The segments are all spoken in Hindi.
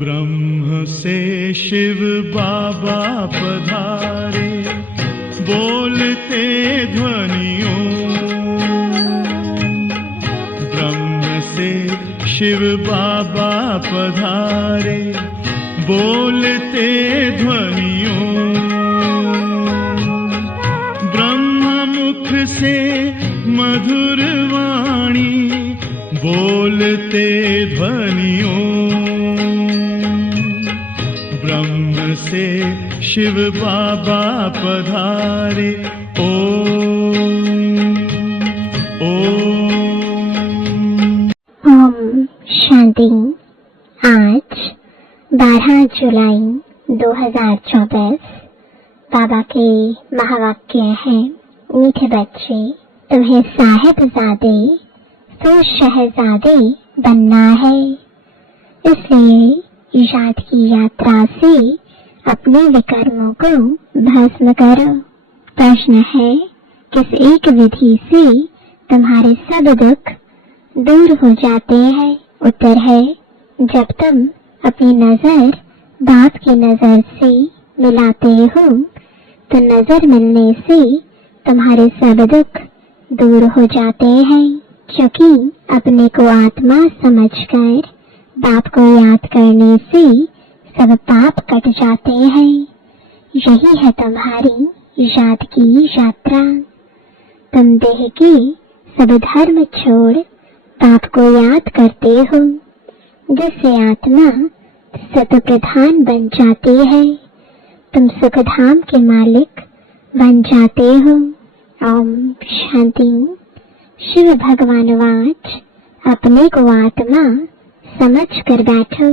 ब्रह्म से शिव बाबा पधारे, बोलते ध्वनियों। ब्रह्म से शिव बाबा पधारे, बोलते ध्वनियों। ब्रह्म मुख से मधुर वाणी, बोलते ध्वनियों। ब्रह्म से शिव बाबा पधारे, ओम शांति। आज 12 जुलाई 2024 बाबा के महावाक्य हैं, मीठे बच्चे तुम्हें साहिबजादे तो शहजादे बनना है, इसलिए ईशाद की यात्रा से अपने विकर्मों को भस्म करो। प्रश्न है, किस एक विधि से तुम्हारे सब दुख दूर हो जाते हैं? उत्तर है, जब तुम अपनी नजर बाप की नजर से मिलाते हो तो नजर मिलने से तुम्हारे सब दुख दूर हो जाते हैं, क्योंकि अपने को आत्मा समझकर बाप को याद करने से सब पाप कट जाते हैं। यही है तुम्हारी याद की यात्रा। तुम देह के सब धर्म छोड़ बाप को याद करते हो, जिससे आत्मा सत प्रधान बन जाती है। तुम सुखधाम के मालिक बन जाते हो। ओम शांति। शिव भगवान वाच अपने को आत्मा समझ कर बैठो।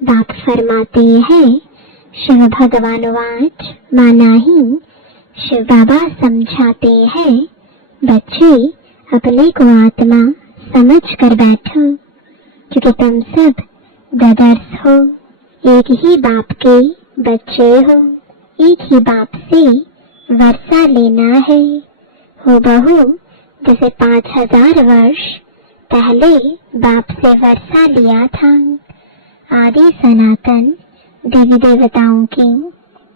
बाप फरमाते हैं, शिव भगवान वाच माना ही शिव बाबा समझाते हैं, बच्चे अपने को आत्मा समझ कर बैठो, क्योंकि तुम सब ब्रदर्स हो, एक ही बाप के बच्चे हो। एक ही बाप से वर्षा लेना है, हो बहू जैसे 5000 वर्ष पहले बाप से वर्षा लिया था। आदि सनातन देवी देवताओं की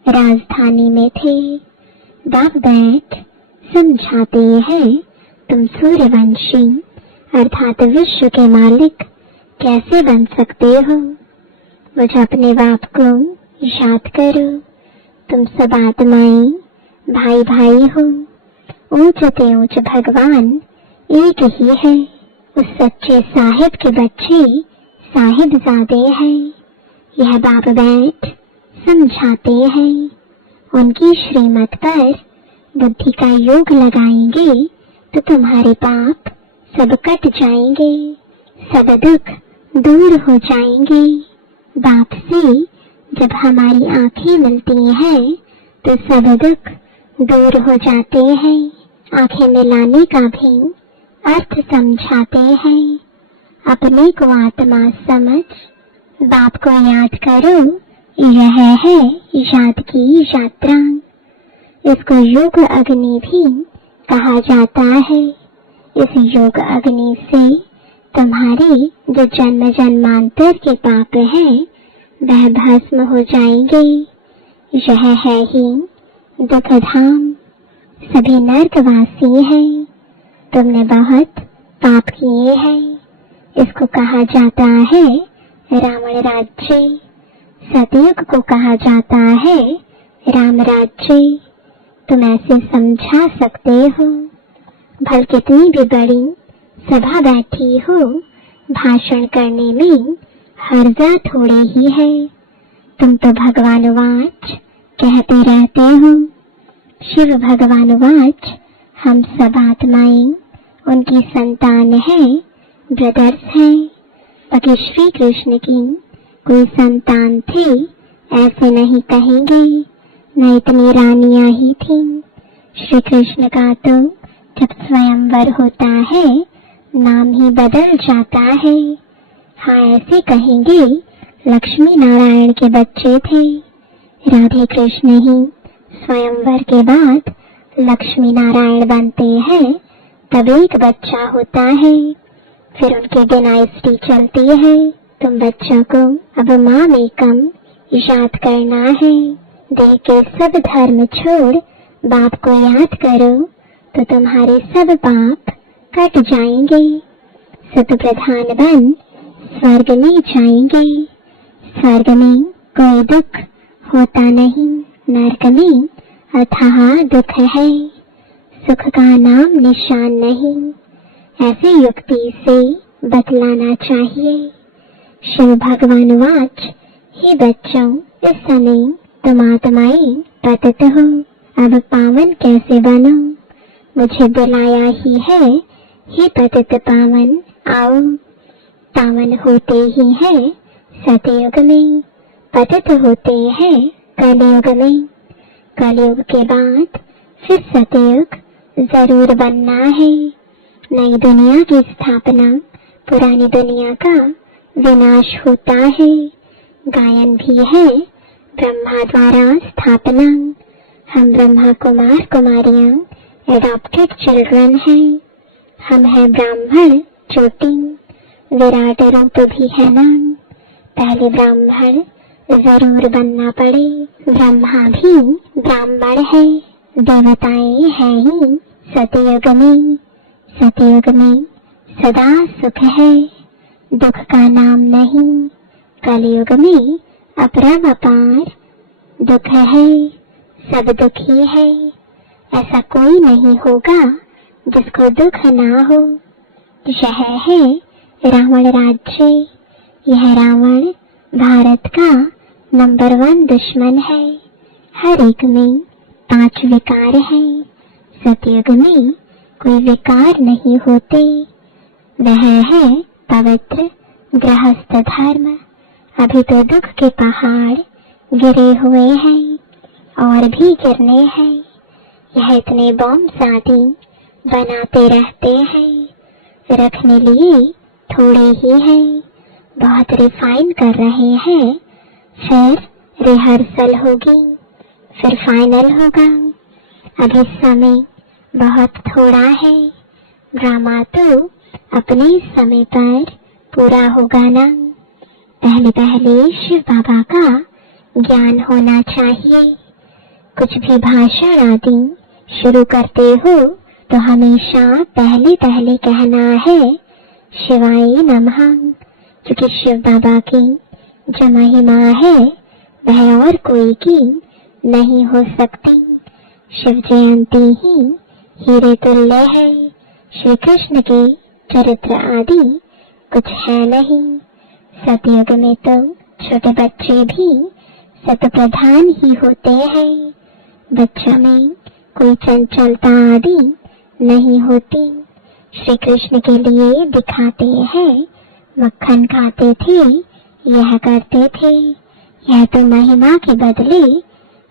राजधानी में थे। बाप बैठ समझाते हैं, तुम सूर्यवंशी अर्थात विश्व के मालिक कैसे बन सकते हो? मुझे अपने बाप को याद करो। तुम सब आत्माएं भाई भाई हो। ऊंच से ऊंच भगवान एक ही है। उस सच्चे साहिब के बच्चे साहिबजादे हैं। यह बाप बैठ समझाते हैं। उनकी श्रीमत पर बुद्धि का योग लगाएंगे तो तुम्हारे पाप सब कट जाएंगे, सब दुख दूर हो जाएंगे। बाप से जब हमारी आंखें मिलती हैं तो सब दुख दूर हो जाते हैं। आंखें मिलाने का भी अर्थ समझाते हैं। अपने को आत्मा समझ बाप को याद करो, यह है याद की यात्रा। इसको योग अग्नि भी कहा जाता है। इस योग अग्नि से तुम्हारे जो जन्म जन्मांतर के पाप हैं वह भस्म हो जाएंगे। यह है ही दुख धाम। सभी नरकवासी हैं। तुमने बहुत पाप किए हैं। इसको कहा जाता है रावण राज्य। सतयुग को कहा जाता है राम राज्य। तुम ऐसे समझा सकते हो। भल कितनी भी बड़ी सभा बैठी हो, भाषण करने में हर्जा थोड़ी ही है। तुम तो भगवान वाच कहते रहते हो। शिव भगवान वाच हम सब आत्माएं उनकी संतान हैं, ब्रदर्स हैं। बाकी श्री कृष्ण की कोई संतान थी ऐसे नहीं कहेंगे, न इतनी रानियां ही थीं। श्री कृष्ण का तो जब स्वयंवर होता है नाम ही बदल जाता है। हाँ, ऐसे कहेंगे लक्ष्मी नारायण के बच्चे थे। राधे कृष्ण ही स्वयंवर के बाद लक्ष्मी नारायण बनते हैं, तब एक बच्चा होता है। फिर उनकी डायनेस्टी चलती है। तुम बच्चों को अब माम एकम याद करना है। देह के सब धर्म छोड़ बाप को याद करो तो तुम्हारे सब पाप कट जाएंगे। सत प्रधान बन स्वर्ग में जाएंगे। स्वर्ग में कोई दुख होता नहीं, नरक में अथाह दुख है, सुख का नाम निशान नहीं। ऐसी युक्ति से बतलाना चाहिए। शिव भगवान वाच, हे बच्चों, इस समय तुम आत्माएं पतित हो, अब पावन कैसे बनो? मुझे बुलाया ही है, हे पतित पावन आओ। पावन होते ही है सतयुग में, पतित होते हैं कलयुग में। कलयुग के बाद फिर सतयुग जरूर बनना है। नई दुनिया की स्थापना, पुरानी दुनिया का विनाश होता है। गायन भी है ब्रह्मा द्वारा स्थापना। हम ब्रह्मा कुमार कुमारियां एडॉप्टेड चिल्ड्रन हैं। हम हैं ब्राह्मण चोटी, विराट रूप भी है नाम। पहले ब्राह्मण जरूर बनना पड़े। ब्रह्मा भी ब्राह्मण है, देवताएं हैं ही सतयुग में। सतयुग में सदा सुख है, दुख का नाम नहीं। कलयुग में अपरम अपार दुख है, सब दुखी है। ऐसा कोई नहीं होगा जिसको दुख ना हो। यह है रावण राज्य। यह रावण भारत का नंबर 1 दुश्मन है। हर एक में 5 विकार है। सतयुग में कोई विकार नहीं होते। वह है पवित्र गृहस्थ धर्म। अभी तो दुख के पहाड़ गिरे हुए हैं और भी गिरने हैं। यह इतने बॉम्ब आदि बनाते रहते हैं, रखने लिए थोड़े ही हैं। बहुत रिफाइन कर रहे हैं, फिर रिहर्सल होगी, फिर फाइनल होगा। अभी समय बहुत थोड़ा है। ड्रामा तो अपने समय पर पूरा होगा ना। पहले पहले शिव बाबा का ज्ञान होना चाहिए। कुछ भी भाषण आदि शुरू करते हो तो हमेशा पहले पहले कहना है शिवाय नमः, क्योंकि शिव बाबा की जो महिमा है वह और कोई की नहीं हो सकती। शिव जयंती ही हीरे तुल्य है। श्री कृष्ण के चरित्र आदि कुछ है नहीं। सतयुग में तो छोटे बच्चे भी सत प्रधान ही होते हैं। बच्चों में कोई चंचलता आदि नहीं होती। श्री कृष्ण के लिए दिखाते हैं, मक्खन खाते थे, यह करते थे। यह तो महिमा के बदले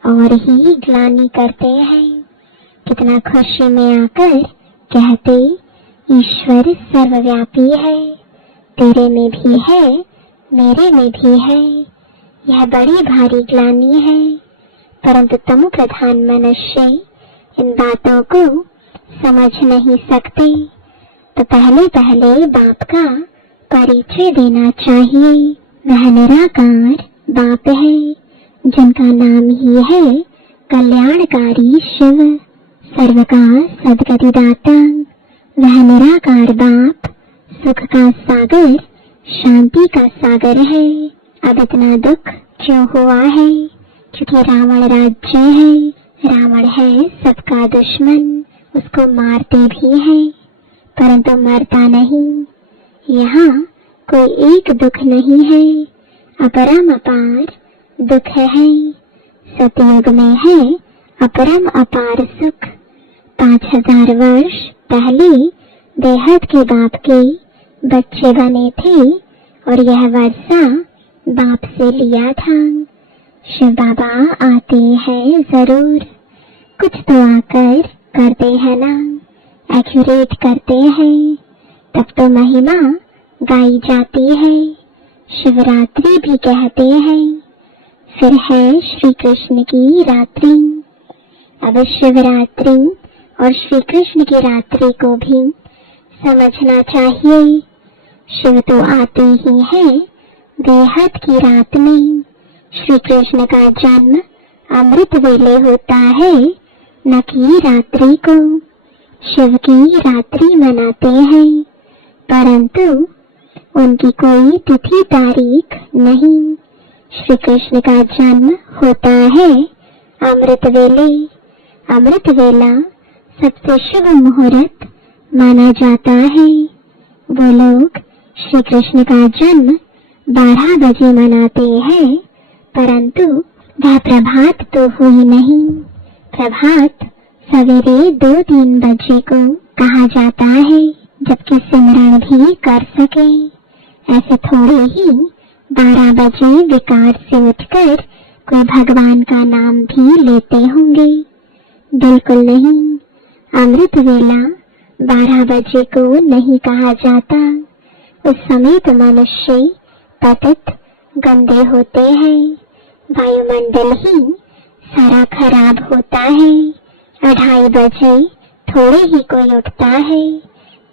और ही ग्लानि करते हैं। कितना खुशी में आकर कहते ईश्वर सर्वव्यापी है, तेरे में भी है, मेरे में भी है। यह बड़ी भारी ग्लानि है, परंतु तमो प्रधान मनुष्य इन बातों को समझ नहीं सकते। तो पहले पहले बाप का परिचय देना चाहिए। वह निराकार बाप है, जिनका नाम ही है कल्याणकारी शिव, सर्व का सद्गतिदाता। वह निराकार बाप सुख का सागर, शांति का सागर है। अब इतना दुख क्यों हुआ है? क्योंकि रावण राज्य है। रावण है सबका दुश्मन, उसको मारते भी हैं, परंतु मरता नहीं। यहाँ कोई एक दुख नहीं है, अपरम अपार दुख है। सतयुग में है अपरम अपार सुख। 5000 वर्ष पहले बेहद के बाप के बच्चे बने थे और यह वर्षा बाप से लिया था। शिव बाबा आते हैं जरूर, कुछ तो आकर करते हैं ना, एक्यूरेट करते हैं, तब तो महिमा गाई जाती है, शिवरात्रि भी कहते हैं। फिर है श्री कृष्ण की रात्रि। अब शिवरात्रि और श्री कृष्ण की रात्रि को भी समझना चाहिए। शिव तो आते ही हैं बेहद की रात में। श्री कृष्ण का जन्म अमृत वेले होता है, न कि रात्रि को। शिव की रात्रि मनाते हैं, परंतु उनकी कोई तिथि तारीख नहीं। श्री कृष्ण का जन्म होता है अमृत वेले। अमृत वेला सबसे शुभ मुहूर्त माना जाता है। वो लोग श्री कृष्ण का जन्म 12 बजे मनाते हैं, परंतु वह प्रभात तो हुई नहीं। प्रभात सवेरे 2-3 बजे को कहा जाता है, जबकि सिमरन भी कर सके। ऐसे थोड़े ही 12 बजे विकार से उठकर कोई भगवान का नाम भी लेते होंगे। बिल्कुल नहीं। अमृत वेला 12 बजे को नहीं कहा जाता। उस समय तो मनुष्य पतित गंदे होते हैं, वायुमंडल ही सारा खराब होता है। 2:30 बजे थोड़े ही कोई उठता है।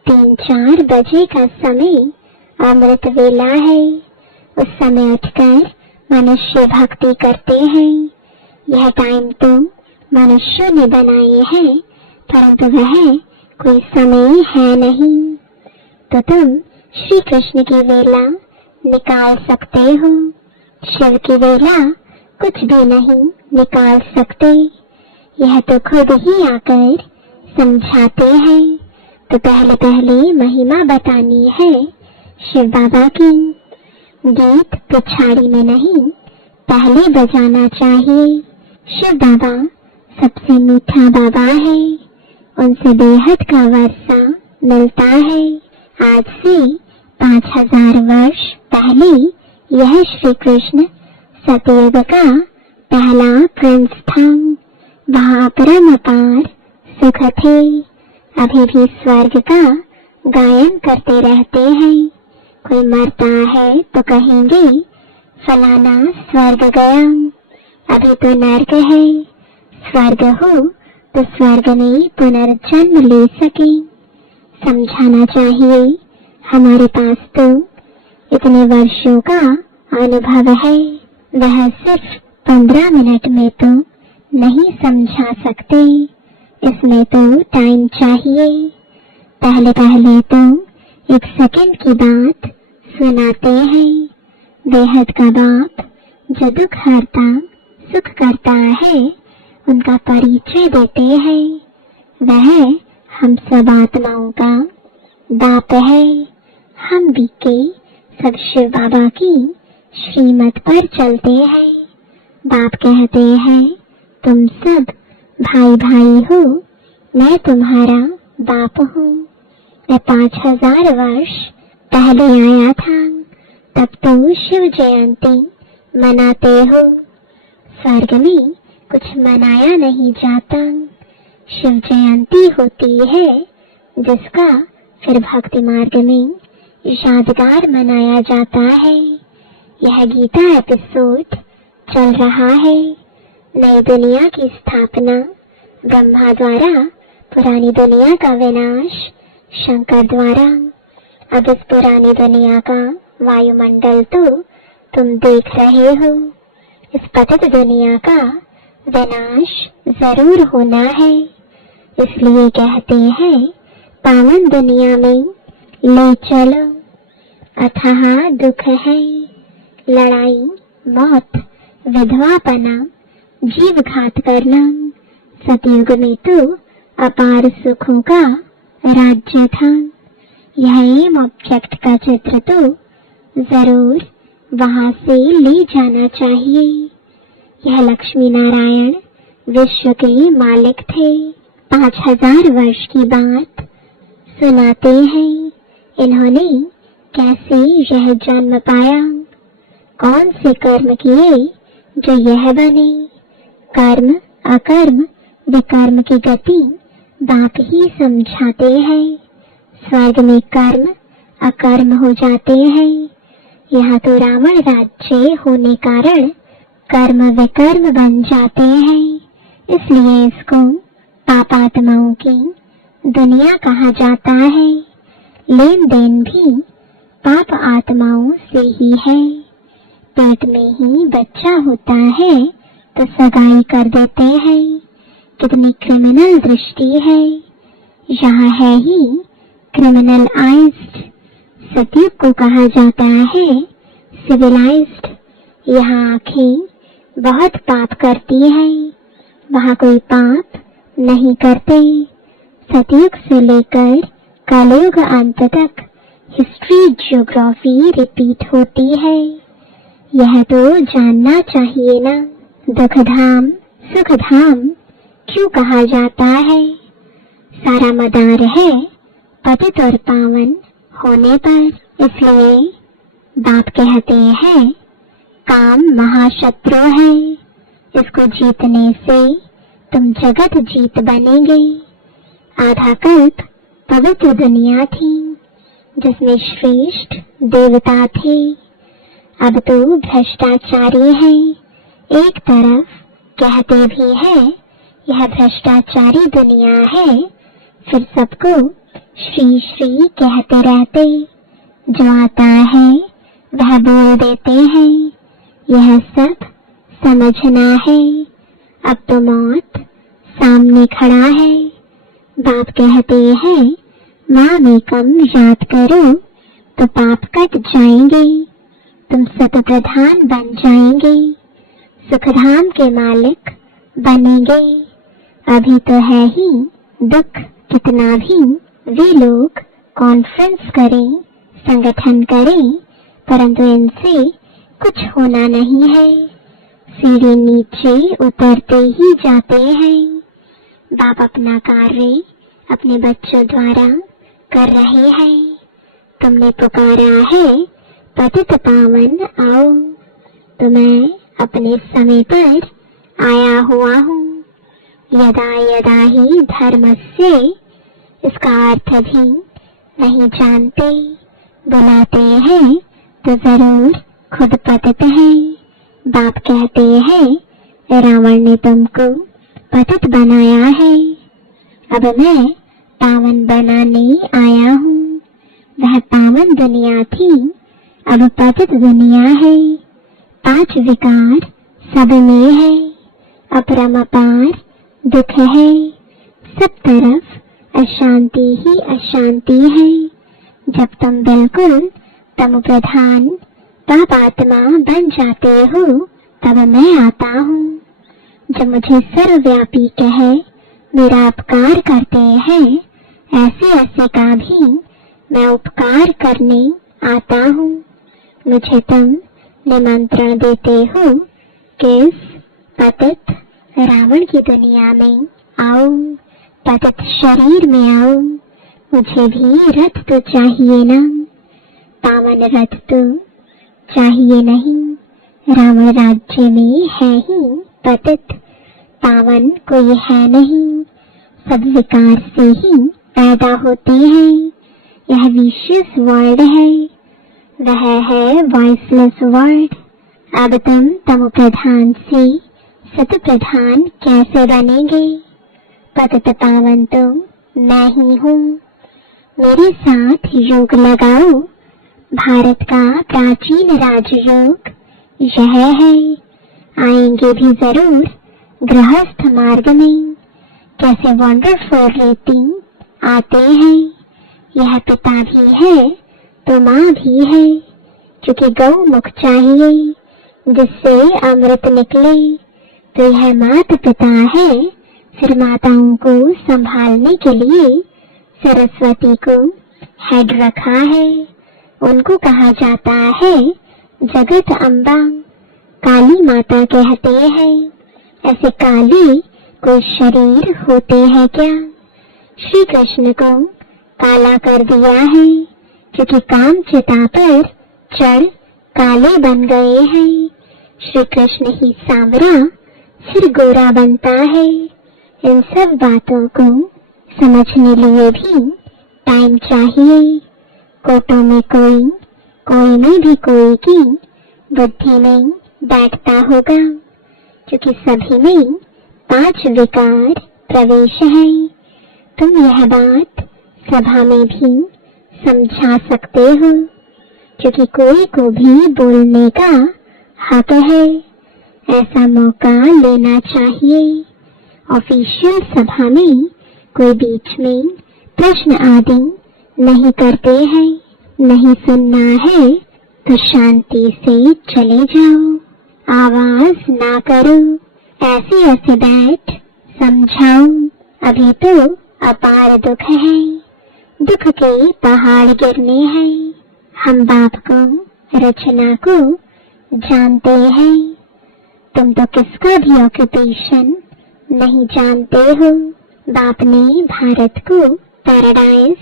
3-4 बजे का समय अमृत वेला है। उस समय उठकर मनुष्य भक्ति करते हैं। यह टाइम तो मनुष्यों ने बनाए हैं, परंतु वह कोई समय है नहीं। तो तुम श्री कृष्ण की वेला निकाल सकते हो, शिव की वेला कुछ भी नहीं निकाल सकते। यह तो खुद ही आकर समझाते हैं। तो पहले महिमा बतानी है शिव बाबा की। गीत पिछाड़ी में नहीं, पहले बजाना चाहिए। शिव बाबा सबसे मीठा बाबा है, उनसे बेहद का वर्षा मिलता है। आज से 5000 वर्ष पहले यह श्री कृष्ण सतयुग का पहला प्रिंस था। वहाँ परम अपार सुख थे। अभी भी स्वर्ग का गायन करते रहते हैं। कोई मरता है तो कहेंगे फलाना स्वर्ग गया। अभी तो नरक है, स्वर्ग हो तो स्वर्ग में पुनर्जन्म ले सके। समझाना चाहिए, हमारे पास तो इतने वर्षों का अनुभव है, वह सिर्फ 15 मिनट में तो नहीं समझा सकते। इसमें तो टाइम चाहिए। पहले तो 1 सेकंड की बात सुनाते हैं। बेहद का बाप जो दुख हरता सुख करता है, उनका परिचय देते हैं। वह हम सब आत्माओं का बाप है। हम भी के सब शिव बाबा की श्रीमत पर चलते हैं। बाप कहते हैं तुम सब भाई भाई हो, मैं तुम्हारा बाप हूँ। मैं 5000 वर्ष पहले आया था, तब तो शिव जयंती मनाते हो। स्वर्ग में कुछ मनाया नहीं जाता, शिव जयंती होती है, जिसका फिर भक्ति मार्ग में यादगार मनाया जाता है। यह गीता एपिसोड चल रहा है। नई दुनिया की स्थापना ब्रह्मा द्वारा, पुरानी दुनिया का विनाश शंकर द्वारा। अब इस पुरानी दुनिया का वायुमंडल तो तुम देख रहे हो। इस पतित दुनिया का विनाश जरूर होना है। इसलिए कहते हैं पावन दुनिया में ले चलो। अथाह दुख है, लड़ाई, मौत, विधवापना, जीव घात करना। सतयुग में तो अपार सुखों का राज्य था। यह एम ऑब्जेक्ट का चित्र तो जरूर वहां से ले जाना चाहिए। यह लक्ष्मी नारायण विश्व के मालिक थे। 5000 वर्ष की बात सुनाते हैं। इन्होंने कैसे यह जन्म पाया, कौन से कर्म किए जो यह बने। कर्म अकर्म विकर्म की गति बाप ही समझाते हैं। स्वर्ग में कर्म अकर्म हो जाते हैं। यहाँ तो रावण राज्य होने कारण कर्म विकर्म बन जाते हैं। इसलिए इसको पापात्माओं की दुनिया कहा जाता है। लेन देन भी पाप आत्माओं से ही है। पेट में ही बच्चा होता है तो सगाई कर देते हैं। कितनी क्रिमिनल दृष्टि है। यहाँ है ही क्रिमिनल आइज्ड। सतयुग को कहा जाता है सिविलाइज्ड। यहाँ आंखें बहुत पाप करती है, वहाँ कोई पाप नहीं करते। सतयुग से लेकर कलयुग अंत तक हिस्ट्री ज्योग्राफी रिपीट होती है। यह तो जानना चाहिए ना। दुख धाम सुख धाम क्यों कहा जाता है? सारा मदार है पतित और पावन होने पर। इसलिए बाप कहते हैं काम महाशत्रु है। इसको जीतने से तुम जगत जीत बनेंगे। आधा कल्प पवित्र दुनिया थी जिसमें श्रेष्ठ देवता थे। अब तो भ्रष्टाचारी है। एक तरफ कहते भी है यह भ्रष्टाचारी दुनिया है, फिर सबको श्री श्री कहते रहते। जो आता है वह बोल देते हैं। यह सब समझना है। अब तो मौत सामने खड़ा है। बाप कहते हैं माँ में कम याद करो तो पाप कट जाएंगे। तुम सत प्रधान बन जाएंगे। सुखधाम के मालिक बनेंगे। अभी तो है ही दुख कितना भी वे लोग कॉन्फ्रेंस करें, संगठन करें, परंतु इनसे कुछ होना नहीं है। सीढ़ी नीचे उतरते ही जाते हैं। बाप अपना कार्य अपने बच्चों द्वारा कर रहे हैं। तुमने पुकारा है पतित पावन आओ, तो मैं अपने समय पर आया हुआ हूँ। यदा यदा ही धर्मस्य, इसका अर्थ भी नहीं जानते। बुलाते हैं तो जरूर खुद पतित है। बाप कहते हैं रावण ने तुमको पतित बनाया है, अब मैं पावन बनाने आया हूँ। वह पावन दुनिया थी, अब पतित दुनिया है। 5 विकार सब में है, अपरम अपार दुख है। सब तरफ अशांति ही अशांति है। जब तुम बिल्कुल तम प्रधान पाप आत्मा बन जाते हो तब मैं आता हूँ। जब मुझे सर्वव्यापी कहे मेरा उपकार करते हैं, ऐसे ऐसे का भी मैं उपकार करने आता हूँ। मुझे तुम निमंत्रण देते हो कि इस पतित रावण की दुनिया में आओ, पतित शरीर में आओ। मुझे भी रथ तो चाहिए ना, पावन रथ तो चाहिए नहीं। रावण राज्य में है ही पतित, पावन कोई है नहीं। सब विकार से ही पैदा होते हैं। यह विशियस वर्ल्ड है, वह है वॉइसलेस वर्ल्ड। अब तुम तम प्रधान से सत प्रधान कैसे बनेंगे? पतित पावन तो मैं ही हूँ। मेरे साथ योग लगाओ। भारत का प्राचीन राजयोग यह है। आएंगे भी जरूर गृहस्थ मार्ग में। कैसे वंडरफुल रीति आते हैं। यह पिता भी है तो माँ भी है, क्योंकि गौमुख चाहिए जिससे अमृत निकले। तो यह माता पिता है। फिर माताओं को संभालने के लिए सरस्वती को हेड रखा है। उनको कहा जाता है जगत अम्बा। काली माता कहते हैं। ऐसे काली कोई शरीर होते हैं क्या? श्री कृष्ण को काला कर दिया है, क्योंकि काम चिता पर चढ़ काले बन गए हैं। श्री कृष्ण ही सांवरा फिर गोरा बनता है। इन सब बातों को समझने लिए भी टाइम चाहिए। कोटों में कोई में भी कोई की बुद्धि में बैठता होगा, क्योंकि सभी में 5 विकार प्रवेश है। तुम यह बात सभा में भी समझा सकते हो, क्योंकि कोई को भी बोलने का हक है। ऐसा मौका लेना चाहिए। ऑफिशियल सभा में कोई बीच में प्रश्न आदि नहीं करते हैं। नहीं सुनना है तो शांति से चले जाओ, आवाज ना करो, ऐसे बैठ समझाओ। अभी तो अपार दुख है, दुख के पहाड़ गिरने हैं। हम बाप को, रचना को जानते हैं। तुम तो किसका भी ऑक्यूपेशन नहीं जानते हो। बाप ने भारत को पैराडाइज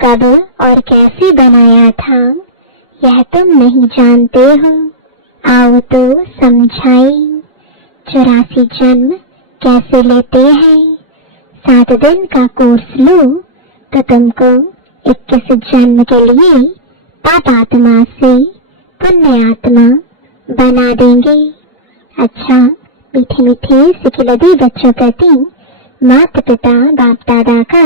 कब और कैसे बनाया था, यह तुम नहीं जानते हो। आओ तो समझाए। 84 जन्म कैसे लेते हैं। 7 दिन का कोर्स लो तो तुमको 21 जन्म के लिए पापात्मा से पुण्य आत्मा बना देंगे। अच्छा, मीठे मीठे सिकिलदी बच्चों प्रति माता पिता बाप दादा का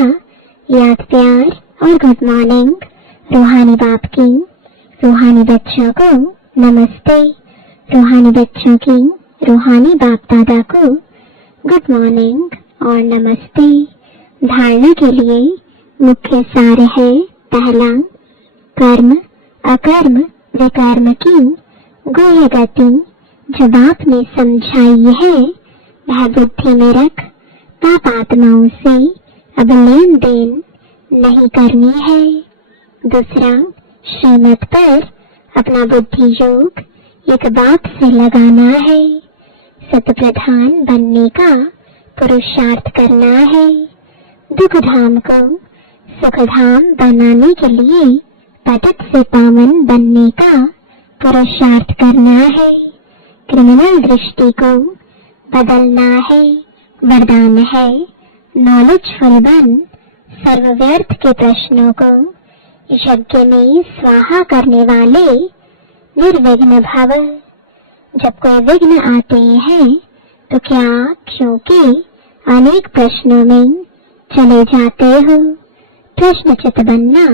याद प्यार और गुड मॉर्निंग। रूहानी बाप की रूहानी बच्चों को नमस्ते। रूहानी बच्चों की रूहानी बाप दादा को गुड मॉर्निंग और नमस्ते। धारणा के लिए मुख्य सार है। पहला, कर्म अकर्म विकर्म की गुह्य गति जो बाप ने समझाई है, वह बुद्धि में रख पाप आत्माओं से अब लेन देन नहीं करनी है। दूसरा, श्रीमत पर अपना बुद्धि योग एक बाप से लगाना है। सत प्रधान बनने का पुरुषार्थ करना है। दुख धाम को सुख धाम बनाने के लिए पतित से पावन बनने का पुरुषार्थ करना है। क्रिमिनल दृष्टि को बदलना है। वरदान है नॉलेजफुल बन सर्व व्यर्थ के प्रश्नों को यज्ञ में स्वाहा करने वाले निर्विघ्न भव। जब कोई विघ्न आते हैं तो क्या क्योंकि अनेक प्रश्नों में चले जाते हो। प्रश्नचित बनना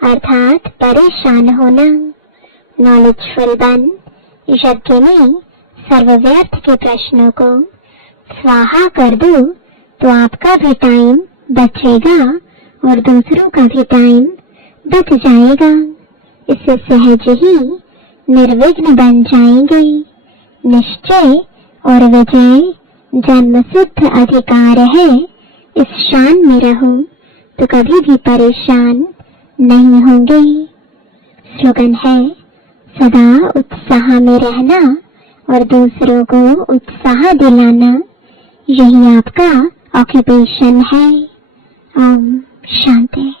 अर्थात परेशान होना। नॉलेजफुल बन यज्ञ में सर्व व्यर्थ के प्रश्नों को स्वाहा कर दो तो आपका भी टाइम बचेगा और दूसरों का भी टाइम बच जाएगा। इससे सहज ही निर्विघ्न बन जाएंगे। निश्चय और विजय जन्म सिद्ध अधिकार है। इस शान में रहो तो कभी भी परेशान नहीं होंगे। स्लोगन है सदा उत्साह में रहना और दूसरों को उत्साह दिलाना, यही आपका ऑक्यूपेशन है। ओम शांति।